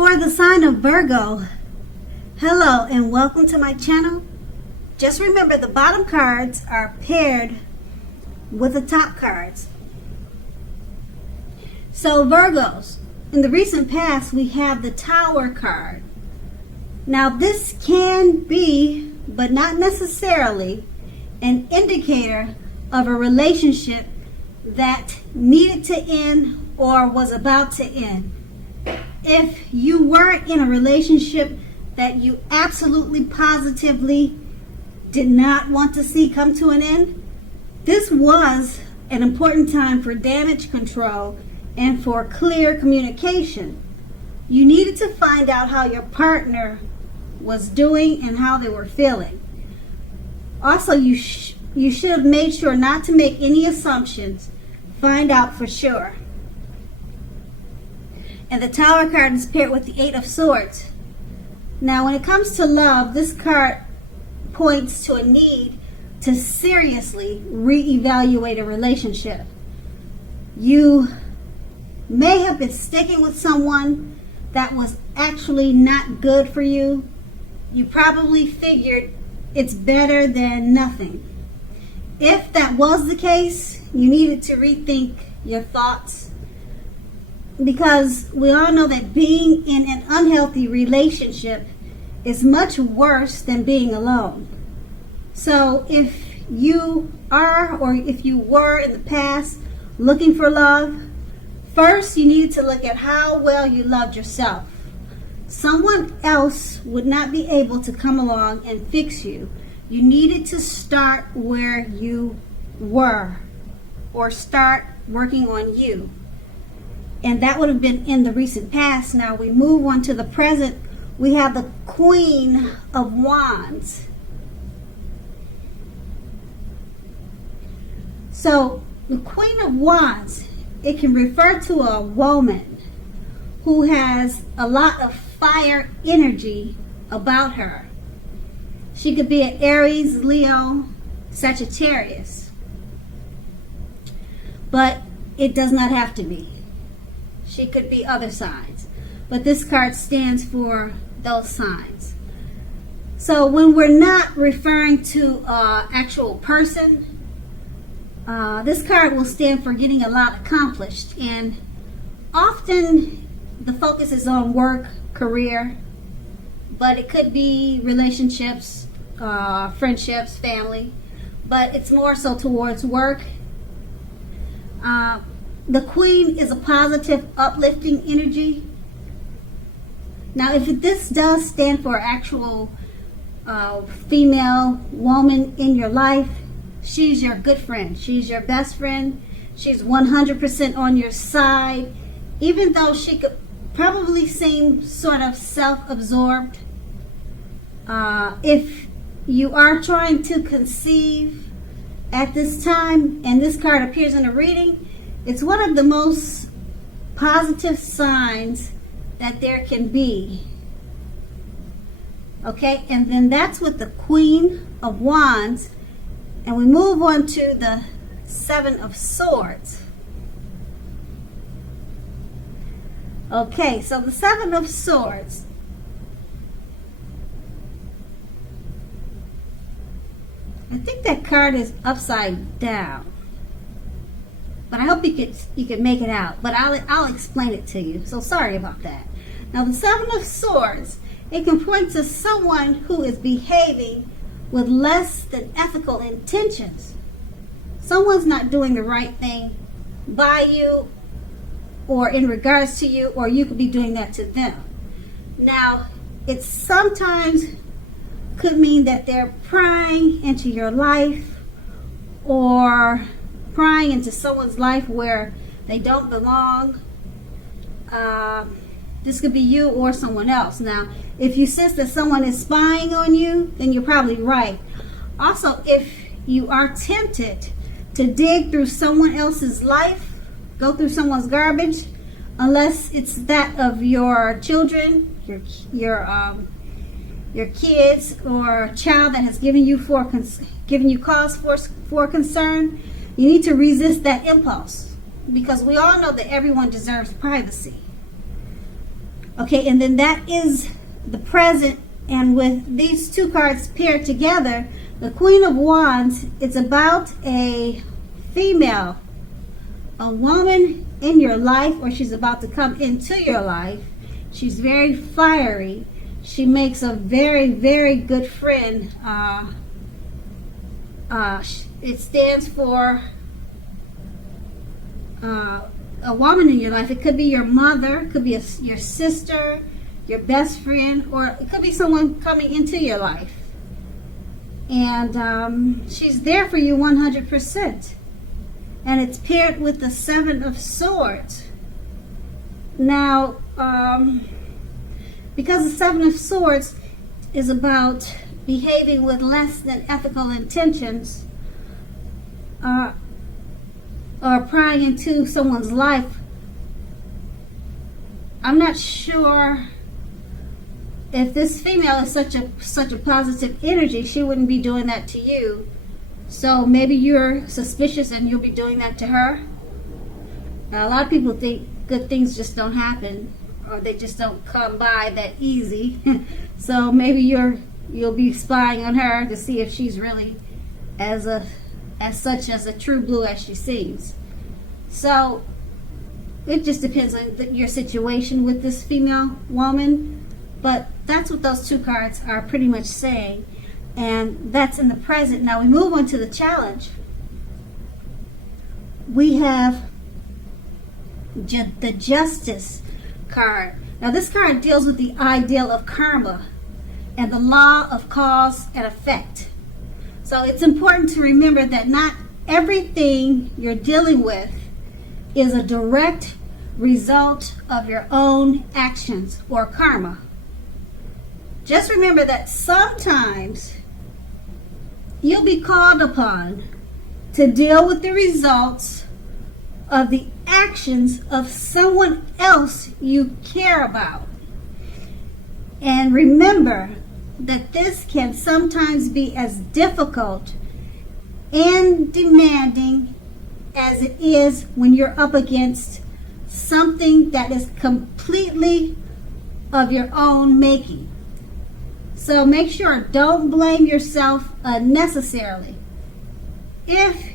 For the sign of Virgo, hello and welcome to my channel. Just remember the bottom cards are paired with the top cards. So Virgos, in the recent past we have the Tower card. Now this can be, but not necessarily, an indicator of a relationship that needed to end or was about to end. If you were in a relationship that you absolutely positively did not want to see come to an end, this was an important time for damage control and for clear communication. You needed to find out how your partner was doing and how they were feeling. Also, you should have made sure not to make any assumptions. Find out for sure. And the Tower card is paired with the Eight of Swords. Now, when it comes to love, this card points to a need to seriously reevaluate a relationship. You may have been sticking with someone that was actually not good for you. You probably figured it's better than nothing. If that was the case, you needed to rethink your thoughts, because we all know that being in an unhealthy relationship is much worse than being alone. So if you are, or if you were in the past looking for love, first you needed to look at how well you loved yourself. Someone else would not be able to come along and fix you. You needed to start where you were, or start working on you. And that would have been in the recent past. Now we move on to the present. We have the Queen of Wands. So the Queen of Wands, it can refer to a woman who has a lot of fire energy about her. She could be an Aries, Leo, Sagittarius. But it does not have to be. She could be other signs. But this card stands for those signs. So when we're not referring to an actual person, this card will stand for getting a lot accomplished. And often the focus is on work, career, but it could be relationships, friendships, family, but it's more so towards work. The Queen is a positive, uplifting energy. Now, if this does stand for actual female woman in your life, she's your good friend. She's your best friend. She's 100% on your side, even though she could probably seem sort of self-absorbed. If you are trying to conceive at this time, and this card appears in a reading, it's one of the most positive signs that there can be. Okay, and then that's with the Queen of Wands. And we move on to the Seven of Swords. Okay, so the Seven of Swords. I think that card is upside down, but I hope you could make it out. But I'll explain it to you. So sorry about that. Now the Seven of Swords, it can point to someone who is behaving with less than ethical intentions. Someone's not doing the right thing by you or in regards to you, or you could be doing that to them. Now, it sometimes could mean that they're prying into your life, or prying into someone's life where they don't belong. This could be you or someone else. Now, if you sense that someone is spying on you, then you're probably right. Also, if you are tempted to dig through someone else's life, go through someone's garbage, unless it's that of your children, your kids, or a child that has given you cause for concern, you need to resist that impulse, because we all know that everyone deserves privacy. Okay, and then that is the present. And with these two cards paired together, the Queen of Wands, it's about a female, a woman in your life, or she's about to come into your life. She's very fiery. She makes a very, very good friend. It stands for a woman in your life. It could be your mother, it could be your sister, your best friend, or it could be someone coming into your life. And she's there for you 100%. And it's paired with the Seven of Swords. Now, because the Seven of Swords is about behaving with less than ethical intentions, or prying into someone's life, I'm not sure if this female is such a positive energy, she wouldn't be doing that to you. So maybe you're suspicious and you'll be doing that to her. Now, a lot of people think good things just don't happen, or they just don't come by that easy. So maybe you'll be spying on her to see if she's really as such as a true blue as she seems. So it just depends on your situation with this female woman. But that's what those two cards are pretty much saying. And that's in the present. Now we move on to the challenge. We have the Justice card. Now this card deals with the ideal of karma and the law of cause and effect. So it's important to remember that not everything you're dealing with is a direct result of your own actions or karma. Just remember that sometimes you'll be called upon to deal with the results of the actions of someone else you care about. And remember that this can sometimes be as difficult and demanding as it is when you're up against something that is completely of your own making. So make sure, don't blame yourself unnecessarily. If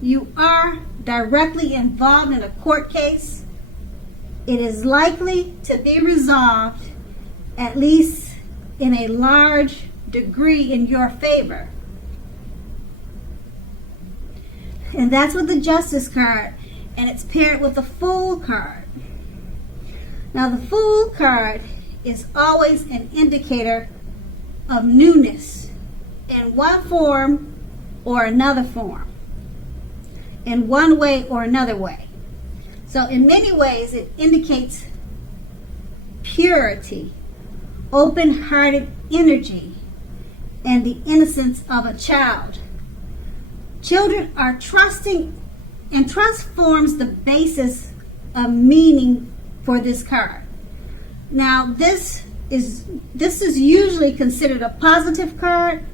you are directly involved in a court case, it is likely to be resolved, at least in a large degree, in your favor. And that's with the Justice card, and it's paired with the Fool card. Now the Fool card is always an indicator of newness in one form or another form, in one way or another way. So in many ways it indicates purity, open-hearted energy, and the innocence of a child. Children are trusting, and trust forms the basis of meaning for this card. Now this is usually considered a positive card,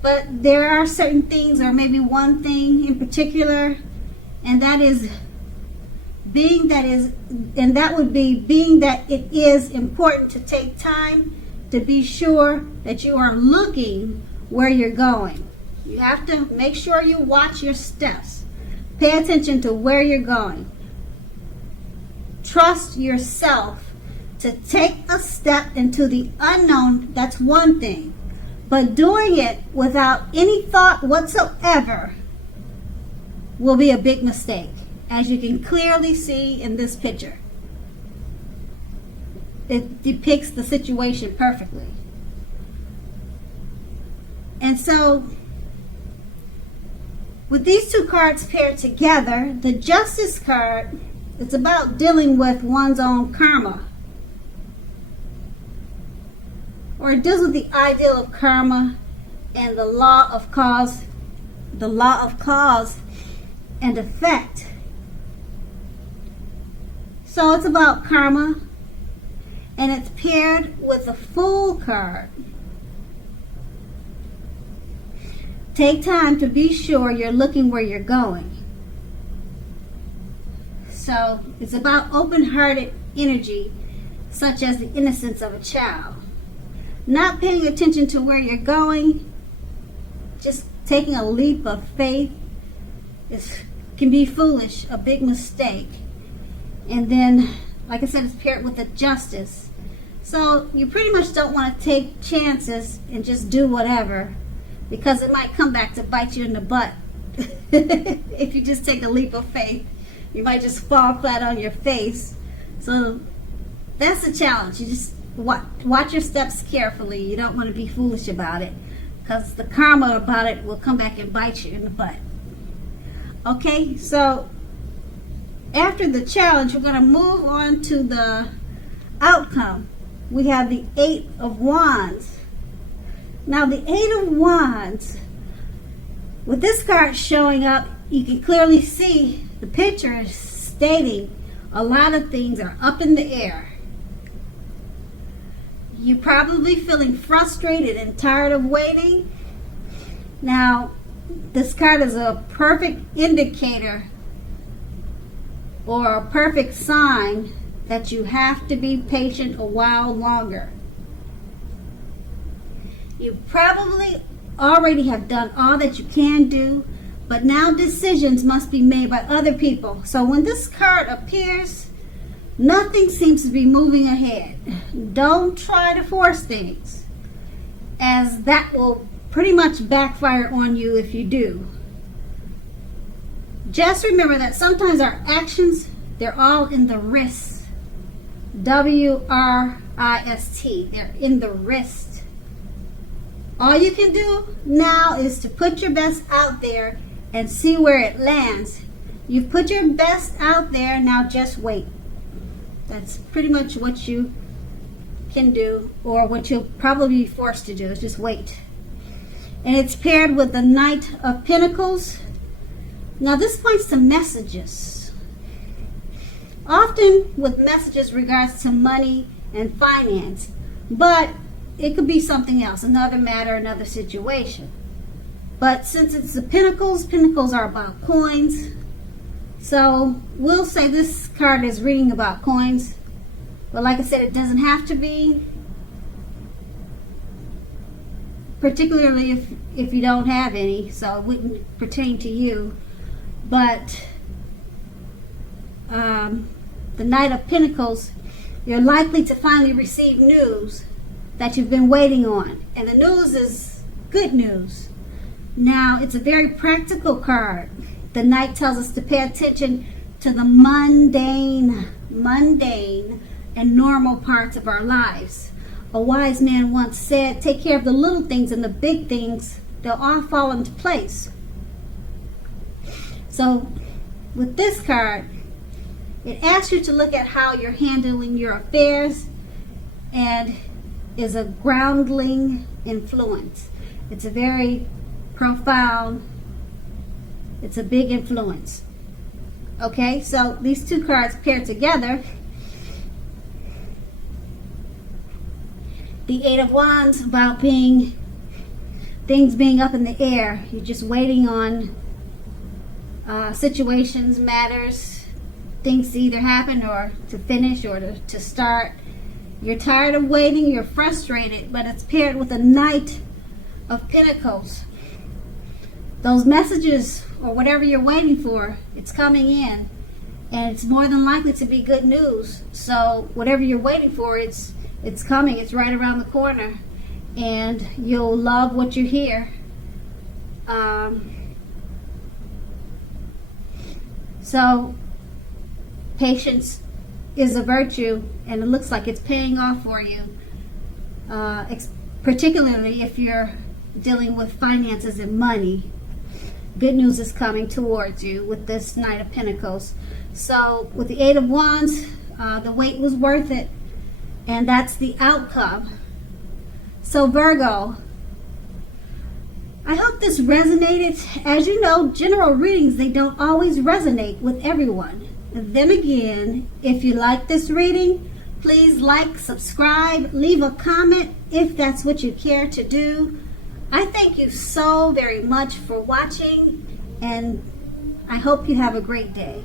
but there are certain things, or maybe one thing in particular, and that would be being that it is important to take time to be sure that you are looking where you're going. You have to make sure you watch your steps. Pay attention to where you're going. Trust yourself to take a step into the unknown. That's one thing. But doing it without any thought whatsoever will be a big mistake, as you can clearly see in this picture. It depicts the situation perfectly. And so, with these two cards paired together, the Justice card, it's about dealing with one's own karma. Or it deals with the ideal of karma and the law of cause and effect. So it's about karma, and it's paired with the Fool card. Take time to be sure you're looking where you're going. So it's about open-hearted energy. such as the innocence of a child. Not paying attention to where you're going, just taking a leap of faith, can be foolish, a big mistake. And then, like I said, it's paired with a justice. So you pretty much don't want to take chances and just do whatever, because it might come back to bite you in the butt. If you just take a leap of faith, you might just fall flat on your face. So that's the challenge. You just watch your steps carefully. You don't want to be foolish about it, because the karma about it will come back and bite you in the butt. Okay, so after the challenge, we're going to move on to the outcome. We have the Eight of Wands. Now, the Eight of Wands, with this card showing up, you can clearly see the picture is stating a lot of things are up in the air. You're probably feeling frustrated and tired of waiting. Now, this card is a perfect indicator or a perfect sign that you have to be patient a while longer. You probably already have done all that you can do, but now decisions must be made by other people. So when this card appears, nothing seems to be moving ahead. Don't try to force things, as that will pretty much backfire on you if you do. Just remember that sometimes our actions, they're all in the wrist. W-R-I-S-T. They're in the wrist. All you can do now is to put your best out there and see where it lands. You've put your best out there, now just wait. That's pretty much what you can do, or what you'll probably be forced to do, is just wait. And it's paired with the Knight of Pentacles. Now this points to messages. Often with messages regards to money and finance, but it could be something else, another matter, another situation. But since it's the Pentacles, Pentacles are about coins. So we'll say this card is reading about coins. But like I said, it doesn't have to be. Particularly if you don't have any, so it wouldn't pertain to you. But the Knight of Pentacles, you're likely to finally receive news that you've been waiting on. And the news is good news. Now, it's a very practical card. The Knight tells us to pay attention to the mundane and normal parts of our lives. A wise man once said, take care of the little things and the big things, they'll all fall into place. So with this card, it asks you to look at how you're handling your affairs, and is a groundling influence. It's a very profound, it's a big influence. Okay, so these two cards paired together, the Eight of Wands, about things being up in the air. You're just waiting on situations, matters, things to either happen or to finish or to start. You're tired of waiting, you're frustrated, but it's paired with a Knight of Pentacles. Those messages or whatever you're waiting for, it's coming in, and it's more than likely to be good news. So whatever you're waiting for, it's coming. It's right around the corner, and you'll love what you hear. So patience is a virtue, and it looks like it's paying off for you, particularly if you're dealing with finances and money. Good news is coming towards you with this Knight of Pentacles. So with the Eight of Wands, the wait was worth it, and that's the outcome. So Virgo, I hope this resonated. As you know, general readings, they don't always resonate with everyone. And then again, if you like this reading, please like, subscribe, leave a comment if that's what you care to do. I thank you so very much for watching, and I hope you have a great day.